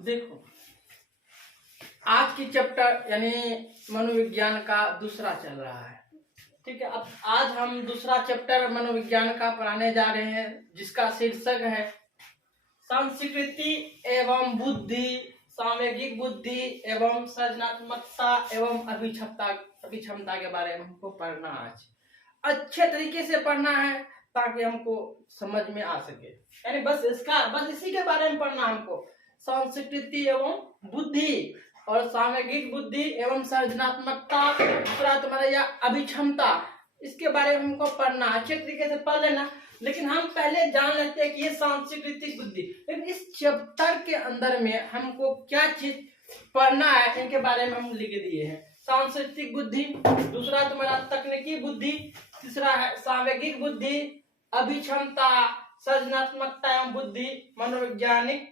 देखो, आज की चैप्टर यानी मनोविज्ञान का दूसरा चल रहा है। ठीक है, अब आज हम दूसरा चैप्टर मनोविज्ञान का पढ़ाने जा रहे हैं, जिसका शीर्षक है संस्कृति एवं बुद्धि, सामूहिक बुद्धि एवं सृजनात्मकता एवं अभिक्षमता के बारे में हमको पढ़ना आज अच्छे तरीके से पढ़ना है, ताकि हमको समझ में आ सके। यानी बस इसी के बारे में पढ़ना हमको, संस्कृति एवं बुद्धि और सामूहिक बुद्धि एवं सृजनात्मकता, दूसरा तुम्हारा या अभिक्षमता, इसके बारे में हमको पढ़ना, अच्छे तरीके से पढ़ लेना। लेकिन हम पहले जान लेते हैं कि ये सांस्कृतिक बुद्धि, लेकिन इस चैप्टर के अंदर में हमको क्या चीज पढ़ना है, इनके बारे में हम लिख दिए हैं। सांस्कृतिक बुद्धि, दूसरा तुम्हारा तकनीकी बुद्धि, तीसरा है सामूहिक बुद्धि, अभिक्षमता, सृजनात्मकता एवं बुद्धि, मनोवैज्ञानिक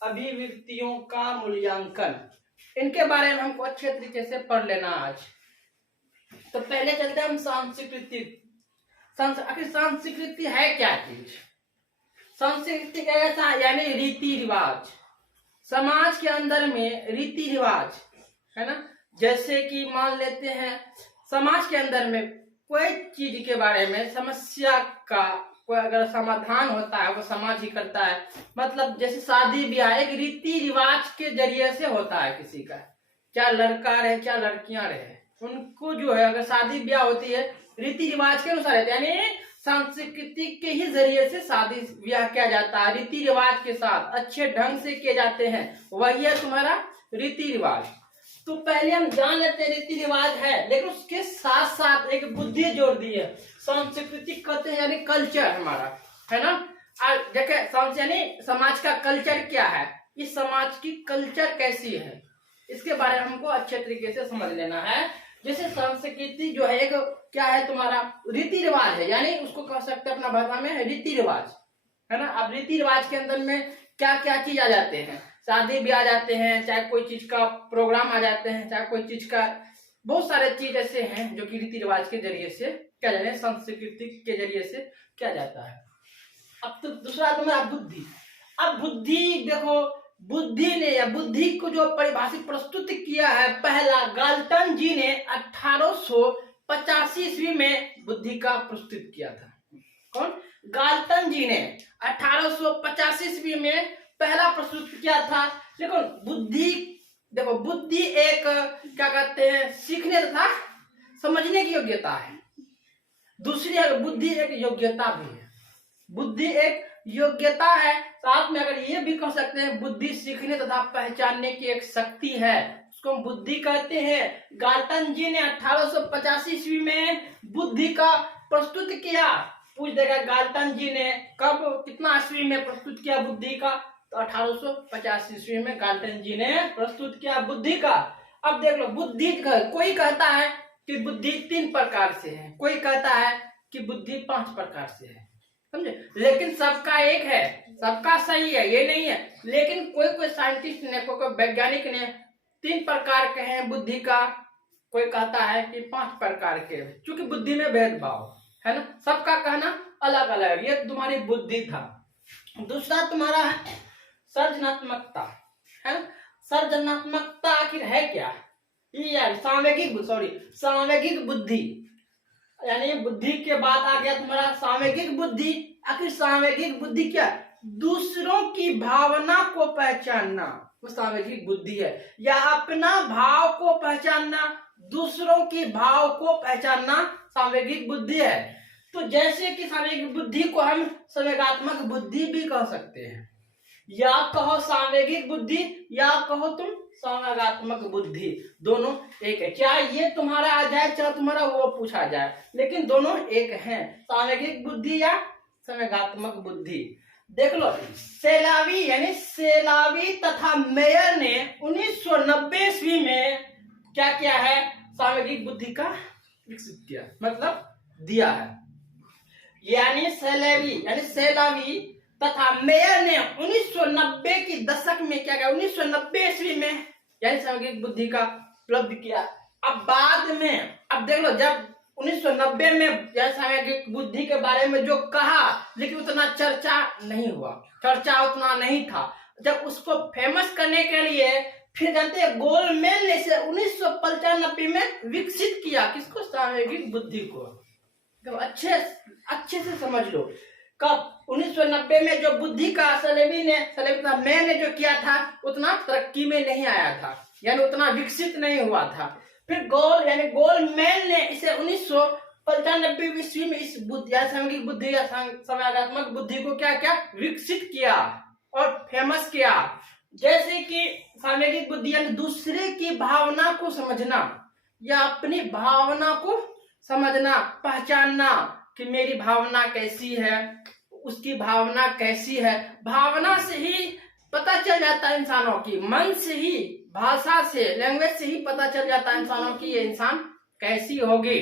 अभिव्यक्तियों का मूल्यांकन, इनके बारे में हमको अच्छे तरीके से पढ़ लेना आज। तो पहले चलते हैं हम सांस्कृतिक। आखिर संस्कृति है क्या चीज? संस्कृति ऐसा यानी रीति रिवाज, समाज के अंदर में रीति रिवाज है ना। जैसे कि मान लेते हैं समाज के अंदर में कोई चीज के बारे में, समस्या का कोई अगर समाधान होता है वो समाज ही करता है। मतलब जैसे शादी ब्याह एक रीति रिवाज के जरिए से होता है किसी का, क्या लड़का रहे क्या लड़कियां रहे, उनको जो है अगर शादी ब्याह होती है रीति रिवाज के अनुसार है, यानी संस्कृति के ही जरिए से शादी ब्याह किया जाता है, रीति रिवाज के साथ अच्छे ढंग से किए जाते हैं, वही है तुम्हारा रीति रिवाज। तो पहले हम जान लेते हैं रीति रिवाज है, लेकिन उसके साथ साथ एक बुद्धि जोड़ दी है। संस्कृति कहते हैं यानी कल्चर हमारा, है ना। देखिए यानी समाज का कल्चर क्या है, इस समाज की कल्चर कैसी है, इसके बारे में हमको अच्छे तरीके से समझ लेना है। जैसे संस्कृति जो है एक क्या है तुम्हारा रीति रिवाज है, यानी उसको कह सकते हैं अपना भाषा में रीति रिवाज, है ना। अब रीति रिवाज के अंदर में क्या क्या चीज आ जाते हैं, शादी भी आ जाते हैं, चाहे कोई चीज का प्रोग्राम आ जाते हैं, चाहे कोई चीज का, बहुत सारे चीज ऐसे हैं जो कि रीति रिवाज के जरिए से क्या जाते हैं, संस्कृति के जरिए से क्या जाता है। अब तो दूसरा तुम्हारा बुद्धि। अब बुद्धि देखो, बुद्धि ने या बुद्धि को जो परिभाषित प्रस्तुत किया है, पहला गाल्टन जी ने 1885 ईस्वी में बुद्धि का प्रस्तुत किया था। कौन? गाल्टन जी ने 1885 ईस्वी में पहला प्रस्तुत किया था। लेकिन बुद्धि देखो, बुद्धि एक क्या कहते हैं, सीखने तथा समझने की योग्यता है। दूसरी बुद्धि एक योग्यता भी है, बुद्धि एक योग्यता है, साथ में अगर ये भी कह सकते हैं बुद्धि सीखने तथा पहचानने की एक शक्ति है, उसको हम बुद्धि कहते हैं। गाल्टन जी ने 1885 ईस्वी में बुद्धि का प्रस्तुत किया। पूछ देगा गाल्टन जी ने कब कितना ईस्वी में प्रस्तुत किया बुद्धि का, तो 1885 ईस्वी में गाल्टन जी ने प्रस्तुत किया बुद्धि का। अब देख लो, बुद्धि कोई कहता है कि बुद्धि 3 प्रकार से है, कोई कहता है कि बुद्धि 5 प्रकार से है, समझे। लेकिन सबका एक है, सबका सही है ये नहीं है, लेकिन कोई साइंटिस्ट ने, कोई वैज्ञानिक ने 3 प्रकार के हैं बुद्धि का, कोई कहता है कि 5 प्रकार के, क्योंकि बुद्धि में भेदभाव है ना, सबका कहना अलग अलग। ये तुम्हारी बुद्धि था। दूसरा तुम्हारा है सृजनात्मकता, है ना। सृजनात्मकता आखिर है क्या, ये सामूहिक बुद्धि, यानी बुद्धि के बाद आ गया तुम्हारा सामूहिक बुद्धि। आखिर सामूहिक बुद्धि क्या? दूसरों की भावना को पहचानना, वो सामूहिक बुद्धि है। या अपना भाव को पहचानना, दूसरों की भाव को पहचानना सामूहिक बुद्धि है। तो जैसे कि सामूहिक बुद्धि को हम संवेगात्मक बुद्धि भी कह सकते हैं, या कहो सामूहिक बुद्धि, या कहो तुम संवेगात्मक बुद्धि, दोनों एक है। चाहे ये तुम्हारा आ जाए, चाहे तुम्हारा वो पूछा जाए, लेकिन दोनों एक हैं, सामूहिक बुद्धि या संवेगात्मक बुद्धि। देख लो, सेलावी तथा मेयर ने 1990 ईस्वी में क्या किया है, सामूहिक बुद्धि का विकसित किया, मतलब दिया है। यानी सेलावी तथा मेयर ने 1990 की दशक में क्या किया, 1990 ईस्वी में यानी सामूहिक बुद्धि का उपलब्ध किया। अब बाद में, अब देख लो, जब 1990 में सामूहिक बुद्धि के बारे में जो कहा, लेकिन उतना चर्चा नहीं हुआ, चर्चा उतना नहीं था। जब उसको फेमस करने के लिए फिर जानते हैं गोलमैन ने इसे 1995 में विकसित किया। किसको? सामवेगिक बुद्धि को। तो अच्छे से समझ लो, कब 1990 में जो बुद्धि का मैन ने जो किया था उतना तरक्की में नहीं आया था, यानी उतना विकसित नहीं हुआ था। फिर गोलमैन ने इसे 1995 ईस्वी में इस सामवेगिक बुद्धि या संवेगात्मक बुद्धि को क्या क्या विकसित किया और फेमस किया। जैसे कि सामवेगिक बुद्धि यानी दूसरे की भावना को समझना या अपनी भावना को समझना, पहचानना कि मेरी भावना कैसी है, उसकी भावना कैसी है। भावना से ही पता चल जाता है इंसानों की, मन से ही, भाषा से, लैंग्वेज से ही पता चल जाता है इंसानों की ये इंसान कैसी होगी।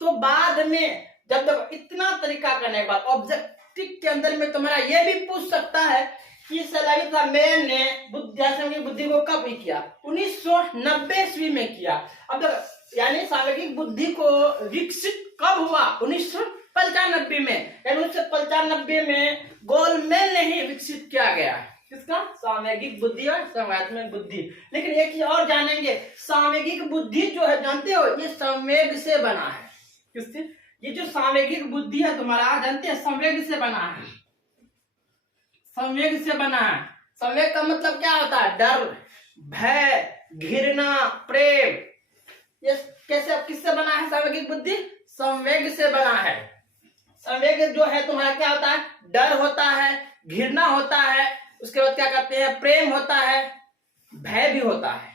तो बाद में जब इतना तरीका करने के बाद ऑब्जेक्टिव के अंदर में तुम्हारा ये भी पूछ सकता है कि मैन ने बुद्धि को कब किया? 1990 ईस्वी में किया। अब यानी सामवेगिक बुद्धि को विकसित कब हुआ? 1995 में, यानी 1995 में गोलमैन ने ही विकसित किया गया। किसका? सामवेगिक बुद्धि और संवेगात्मक बुद्धि। लेकिन एक चीज और जानेंगे, सामवेगिक बुद्धि जो है जानते हो ये संवेग से बना है। किससे? ये जो सामवेगिक बुद्धि है तुम्हारा, जानते हैं संवेग से बना है। संवेग से बना है। संवेग का मतलब क्या होता है? डर, भय, घृणा, प्रेम। ये कैसे, किससे बना है सामवेगिक बुद्धि? संवेग से बना है। संवेग जो है तुम्हारा क्या होता है? डर होता है, घृणा होता है, उसके बाद क्या कहते हैं? प्रेम होता है, भय भी होता है।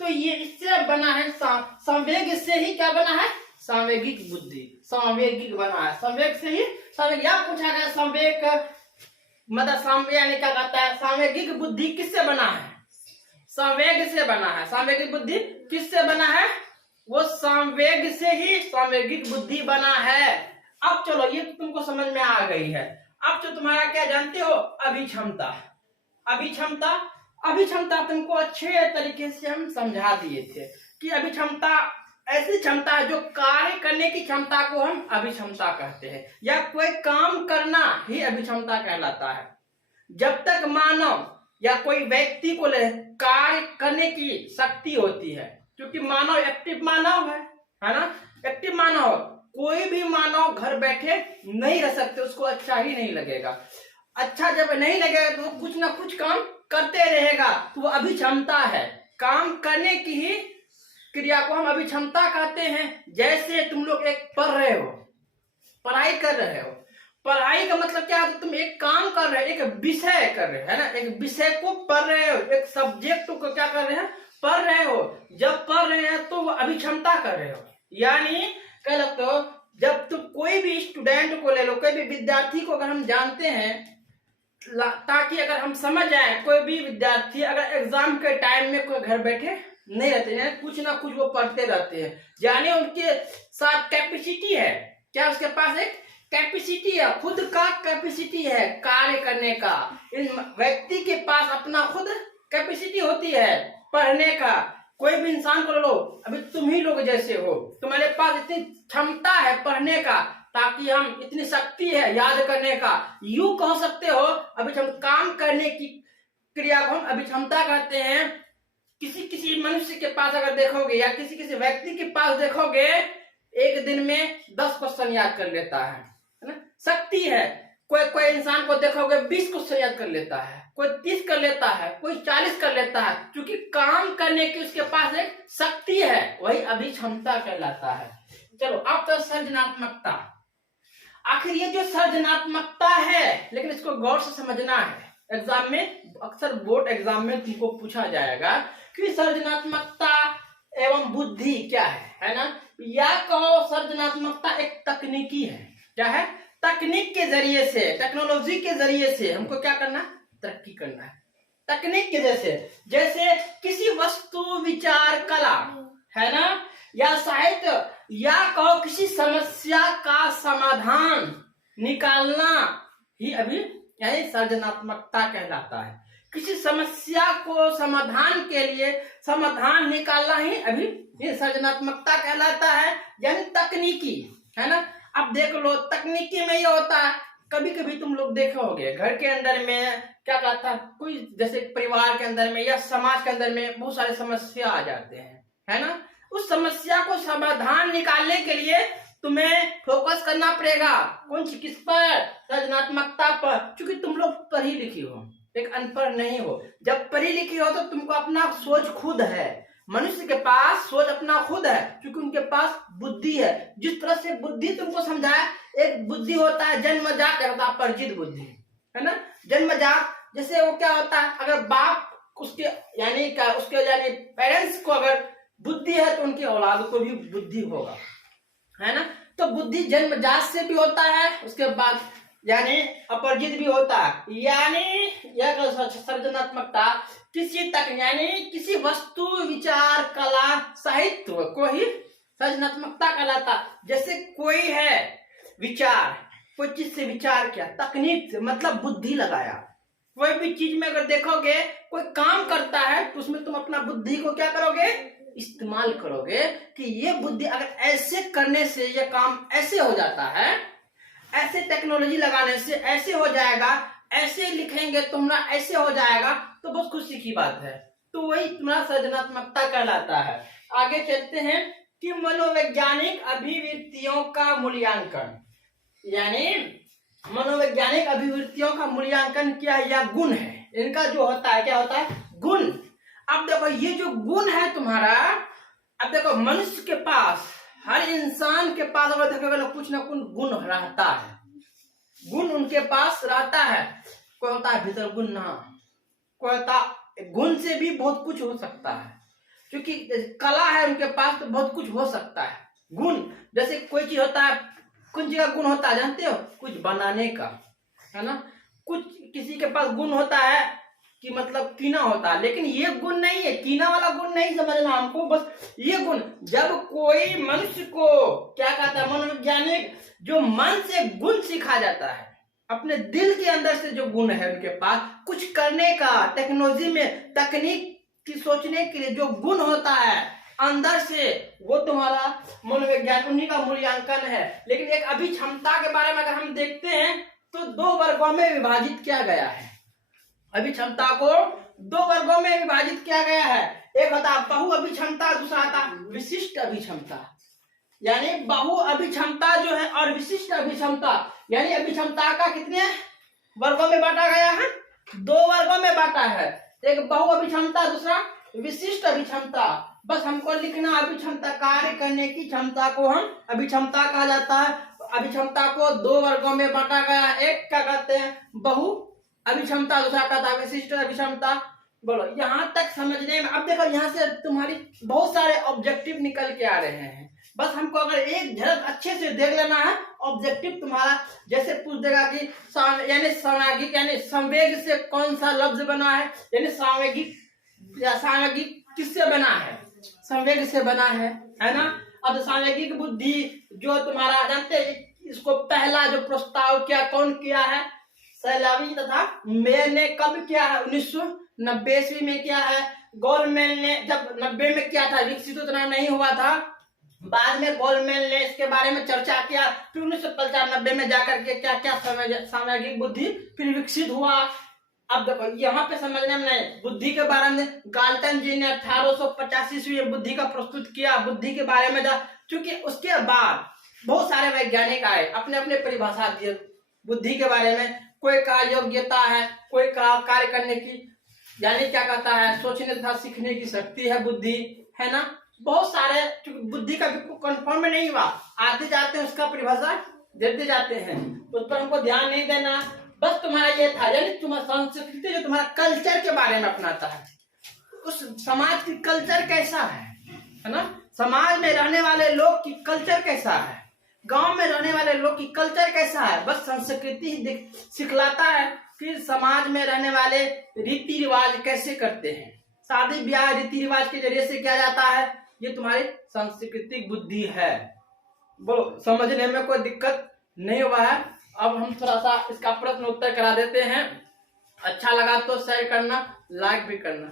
तो ये इससे बना है, संवेग से ही क्या बना है? सामवेगिक बुद्धि, सामवेगिक बना है। संवेग से ही संवेग। या पूछा गया संवेग मतलब यानी क्या कहता है? सामवेगिक बुद्धि किससे बना है? संवेग से बना है। सामवेगिक बुद्धि किससे बना है? वो संवेग से ही सामवेगिक बुद्धि बना है। अब चलो ये तुमको समझ में आ गई है। अब जो तुम्हारा क्या जानते हो? अभिक्षमता। अभिक्षमता तुमको अच्छे तरीके से हम समझा दिए थे कि अभिक्षमता ऐसी क्षमता है जो कार्य करने की क्षमता को हम अभिक्षमता कहते हैं, या कोई काम करना ही अभिक्षमता कहलाता है। जब तक मानव या कोई व्यक्ति को कार्य करने की शक्ति होती है, क्योंकि मानव एक्टिव मानव है ना, एक्टिव मानव। कोई भी मानव घर बैठे नहीं रह सकते, उसको अच्छा ही नहीं लगेगा। अच्छा जब नहीं लगेगा तो कुछ ना कुछ काम करते रहेगा, तो वो अभिक्षमता है। काम करने की ही क्रिया को हम अभिक्षमता कहते हैं। जैसे तुम लोग एक पढ़ रहे हो, पढ़ाई कर रहे हो। पढ़ाई का मतलब क्या है? तुम एक काम कर रहे हो, एक विषय कर रहे हो, है ना, एक विषय को पढ़ रहे हो, एक सब्जेक्ट को क्या कर रहे हैं? पढ़ रहे हो। जब पढ़ रहे हैं तो वो अभिक्षमता कर रहे हो। यानी कह लगते हो, जब तुम कोई भी स्टूडेंट को ले लो, कोई भी विद्यार्थी को अगर हम जानते हैं, ताकि अगर हम समझ जाए, कोई भी विद्यार्थी अगर एग्जाम के टाइम में कोई घर बैठे नहीं रहते हैं, कुछ ना कुछ वो पढ़ते रहते हैं, यानी उनके साथ कैपेसिटी है। क्या उसके पास एक कैपेसिटी है, खुद का कैपेसिटी है कार्य करने का। इन व्यक्ति के पास अपना खुद कैपेसिटी होती है पढ़ने का। कोई भी इंसान को लो, अभी तुम ही लोग जैसे हो, तुम्हारे पास इतनी क्षमता है पढ़ने का, ताकि हम इतनी शक्ति है याद करने का। यूं कह सकते हो अभिक्षम काम करने की क्रिया को हम अभिक्षमता कहते हैं। किसी मनुष्य के पास अगर देखोगे या किसी व्यक्ति के पास देखोगे, एक दिन में 10 क्वेश्चन याद कर लेता है ना, शक्ति है। कोई इंसान को देखोगे 20 क्वेश्चन याद कर लेता है, कोई 30 कर लेता है, कोई 40 कर लेता है, क्योंकि काम करने की उसके पास एक शक्ति है, वही अभिक्षमता कहलाता है। चलो अब तो सृजनात्मकता। आखिर ये जो सृजनात्मकता है, लेकिन इसको गौर से समझना है। एग्जाम में अक्सर बोर्ड एग्जाम में तुमको पूछा जाएगा कि सृजनात्मकता एवं बुद्धि क्या है ना, या कहो सृजनात्मकता एक तकनीकी है। क्या है? तकनीक के जरिए से, टेक्नोलॉजी के जरिए से हमको क्या करना? तरक्की करना है। तकनीक के जैसे किसी वस्तु, विचार, कला, है ना, या साहित्य, या कहो किसी समस्या का समाधान निकालना ही अभी यही सृजनात्मकता कहलाता है। किसी समस्या को समाधान के लिए समाधान निकालना ही अभी ये सृजनात्मकता कहलाता है, यानी तकनीकी, है ना। अब देख लो, तकनीकी में ये होता है कभी कभी तुम लोग देखे होगे घर के अंदर में क्या कहता है, कोई जैसे परिवार के अंदर में या समाज के अंदर में बहुत सारे समस्या आ जाते हैं, है ना। उस समस्या को समाधान निकालने के लिए तुम्हें फोकस करना पड़ेगा। कौन सी, किस पर? सृजनात्मकता पर। क्योंकि तुम लोग पढ़ी लिखी हो, एक अनपढ़ नहीं हो। जब पढ़ी लिखी हो तो तुमको अपना सोच खुद है। मनुष्य के पास सोच अपना खुद है, क्योंकि उनके पास बुद्धि है। जिस तरह से बुद्धि तुमको समझाया, एक बुद्धि होता है जन्मजात, होता है अपरिचित बुद्धि, है ना। जन्मजात जैसे वो क्या होता है, अगर बाप उसके यानी क्या, उसके यानी पेरेंट्स को अगर बुद्धि है तो उनकी औलाद को भी बुद्धि होगा, है ना। तो बुद्धि जन्मजात से भी होता है, उसके बाद यानी अपरिचित भी होता है। यानी यह सृजनात्मकता किसी तक यानी किसी वस्तु, विचार, कला, साहित्य को ही सृजनात्मकता कहलाता। जैसे कोई है विचार, कोई चीज से विचार किया, तकनीक से मतलब बुद्धि लगाया। कोई भी चीज में अगर देखोगे कोई काम करता है तो उसमें तुम अपना बुद्धि को क्या करोगे, इस्तेमाल करोगे कि ये बुद्धि अगर ऐसे करने से ये काम ऐसे हो जाता है, ऐसे टेक्नोलॉजी लगाने से ऐसे हो जाएगा, ऐसे लिखेंगे तुम्हारा ऐसे हो जाएगा, तो बहुत खुशी की बात है। तो वही तुम्हारा सृजनात्मकता कहलाता है। आगे चलते हैं कि मनोवैज्ञानिक अभिवृत्तियों का मूल्यांकन, यानी मनोवैज्ञानिक अभिवृत्तियों का मूल्यांकन क्या है, या गुण है इनका जो होता है, क्या होता है, गुण। अब देखो ये जो गुण है तुम्हारा, अब देखो मनुष्य के पास, हर इंसान के पास अगर देखोगे ना कुछ ना कुछ गुण रहता है, गुण उनके पास रहता है। कोई होता है भीतर गुण, ना कोई होता, गुण से भी बहुत कुछ हो सकता है, क्योंकि कला है उनके पास तो बहुत कुछ हो सकता है। गुण जैसे कोई चीज होता है, कुछ जगह गुण होता है जानते हो, कुछ बनाने का, है ना। कुछ किसी के पास गुण होता है कि मतलब कीना होता है, लेकिन ये गुण नहीं है, कीना वाला गुण नहीं समझना हमको, बस ये गुण। जब कोई मनुष्य को क्या कहता है, मनोवैज्ञानिक जो मन से गुण सिखा जाता है, अपने दिल के अंदर से जो गुण है उनके पास कुछ करने का, टेक्नोलॉजी में तकनीक की सोचने के लिए जो गुण होता है अंदर से, वो तुम्हारा मनोविज्ञान, उन्हीं का मूल्यांकन है। लेकिन एक अभिक्षमता के बारे में अगर हम देखते हैं तो 2 वर्गों में विभाजित किया गया है। अभिक्षमता को 2 वर्गों में विभाजित किया गया है। एक होता है बहु अभिक्षमता, दूसरा होता विशिष्ट अभिक्षमता। यानी बहु अभिक्षमता जो है और विशिष्ट अभिक्षमता, यानी अभिक्षमता का कितने वर्गों में बांटा गया है, 2 वर्गों में बांटा है। एक बहु अभिक्षमता, दूसरा विशिष्ट अभिक्षमता। बस हमको लिखना, अभिक्षमता कार्य करने की क्षमता को हम अभिक्षमता कहा जाता है। अभिक्षमता को 2 वर्गों में बांटा गया है। एक क्या कहते हैं, बहु अभिक्षमता, दूसरा कहता है विशिष्ट अभिक्षमता। बोलो यहाँ तक समझने में। अब देखो यहाँ से तुम्हारी बहुत सारे ऑब्जेक्टिव निकल के आ रहे हैं, बस हमको अगर एक झलक अच्छे से देख लेना है। ऑब्जेक्टिव तुम्हारा जैसे पूछ देगा कि यानी सामयिक यानी संवेग से कौन सा लफ्ज बना है, यानी सामयिक या सामयिक किससे बना है, संवेग से बना है ना। अब सामयिक बुद्धि जो तुम्हारा जानते हैं, इसको पहला जो प्रस्ताव किया कौन किया है, सैलावी तथा मेल ने कब किया है, 1990 ईस्वी में किया है। गोलमेल ने जब 90 में किया था, विकसित उतना नहीं हुआ था। बाद में गोलमेल ने इसके बारे में चर्चा किया, फिर 1995 में जाकर के क्या क्या सामयिक बुद्धि फिर विकसित हुआ। अब देखो यहाँ पे समझने में नहीं, बुद्धि के बारे में गाल्टन जी ने 1885 ईस्वी में बुद्धि का प्रस्तुत किया, बुद्धि के बारे में क्योंकि उसके बाद बहुत सारे वैज्ञानिक आए, अपने अपने परिभाषा दिए बुद्धि के बारे में। कोई का योग्यता है, कोई का कार्य करने की यानी क्या कहता है, सोचने तथा सीखने की शक्ति है बुद्धि, है ना। बहुत सारे बुद्धि का भी कंफर्म नहीं हुआ, आते जाते उसका परिभाषा देते जाते हैं, उस पर हमको ध्यान नहीं देना। बस तुम्हारा ये था, यानी तुम्हारा संस्कृति जो तुम्हारा कल्चर के बारे में अपनाता है, उस समाज की कल्चर कैसा है ना। समाज में रहने वाले लोग की कल्चर कैसा है, गांव में रहने वाले लोग की कल्चर कैसा है। बस संस्कृति ही सिखलाता है कि समाज में रहने वाले रीति रिवाज कैसे करते हैं, शादी ब्याह रीति रिवाज के जरिए से किया जाता है। ये तुम्हारी सांस्कृतिक बुद्धि है। बोलो समझने में कोई दिक्कत नहीं हुआ है। अब हम थोड़ा सा इसका प्रश्न उत्तर करा देते हैं। अच्छा लगा तो शेयर करना, लाइक भी करना।